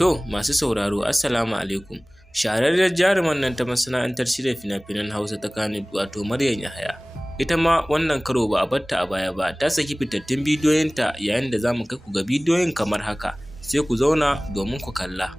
To, masu sauraro Assalamu alaikum. Shahararriyar jaruman nan ta masana'antar shirya fina-finan Hausa ta Kannywood wato Maryam Yahaya. Ita ma wannan karo ba a barta a baya ba, ta saki fitattun bidiyoyinta yayin da za mu kai ku ga bidiyoyin kamar haka. Sai ku zauna domin ku kalla.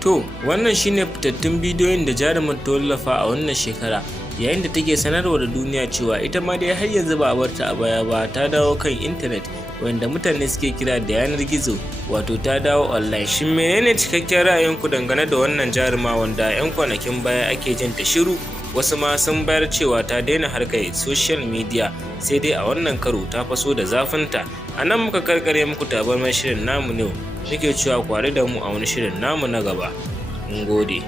To, wannan shine fitattun bidiyoyin da jarumar ta wallafa a wannan shekara, yayin da take sanarwa da duniya cewa ita ma dai har yanzu ba a barta a baya ba, ta dawo kan intanet wanda mutane suke kira da yanar gizo, wato ta dawo online. Shin menene cikakken ra'ayinku dangane da wannan jaruma wanda 'yan kwanakin baya ake jin ta shiru? Wasu ma sun bayar cewa ta daina harkar social media, sai dai a wannan karo ta faso da zafinta. A nan muka karkare muku tabarmar shirin namu ne, muke cewa kware da mu a wani shirin namu na gaba. Mun gode.